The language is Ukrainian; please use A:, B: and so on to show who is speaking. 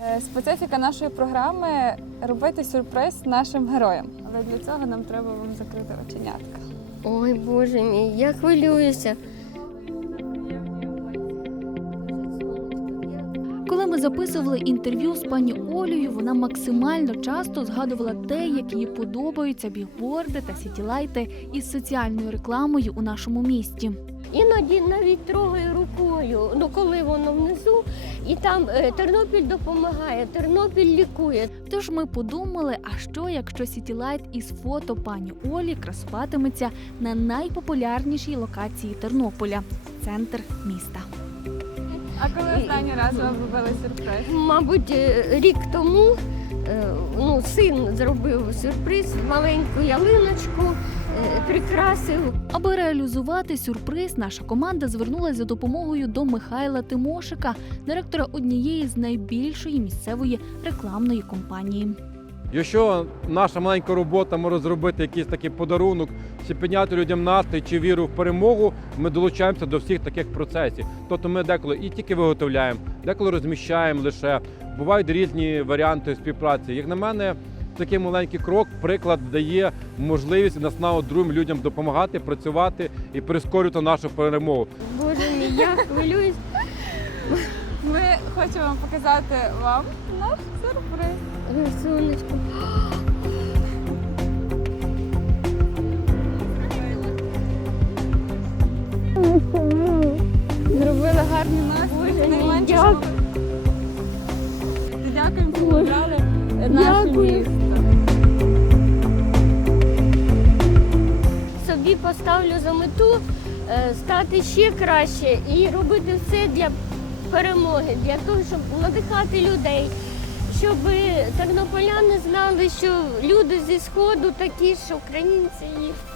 A: Специфіка нашої програми – робити сюрприз нашим героям. Але для цього нам треба вам закрити оченятка.
B: Ой, Боже мій, я хвилююся.
C: Коли ми записували інтерв'ю з пані Олею, вона максимально часто згадувала те, як їй подобаються бігборди та сітілайти із соціальною рекламою у нашому місті.
B: Іноді навіть трогаю рукою, коли воно внизу, і там Тернопіль допомагає, Тернопіль лікує.
C: Тож ми подумали, а що, якщо сітілайт із фото пані Олі красуватиметься на найпопулярнішій локації Тернополя – центр міста.
A: А коли останній раз вам робили сюрприз?
B: Мабуть, рік тому син зробив сюрприз, маленьку ялиночку, прикрасив.
C: Аби реалізувати сюрприз, наша команда звернулася за допомогою до Михайла Тимошика, директора однієї з найбільшої місцевої рекламної компанії.
D: Якщо наша маленька робота може зробити якийсь такий подарунок, чи підняти людям настрій, чи віру в перемогу, ми долучаємося до всіх таких процесів. Тобто ми деколи і тільки виготовляємо, деколи розміщаємо лише. Бувають різні варіанти співпраці. Як на мене, такий маленький крок, приклад дає можливість і наснагу другим людям допомагати, працювати і прискорювати нашу перемогу.
B: Боже мій, я хвилююсь.
A: Ми хочемо вам показати вам наш сюрприз.
B: Ой, сонечко.
A: Зробили гарний настрій.
B: Боже мій,
A: Найменше,
B: дякую.
A: Дякуємо, що обрали наше
B: Дякую.
A: місто.
B: Собі поставлю за мету стати ще краще і робити все для перемоги, для того, щоб надихати людей, щоб тернополяни знали, що люди зі Сходу такі ж українці.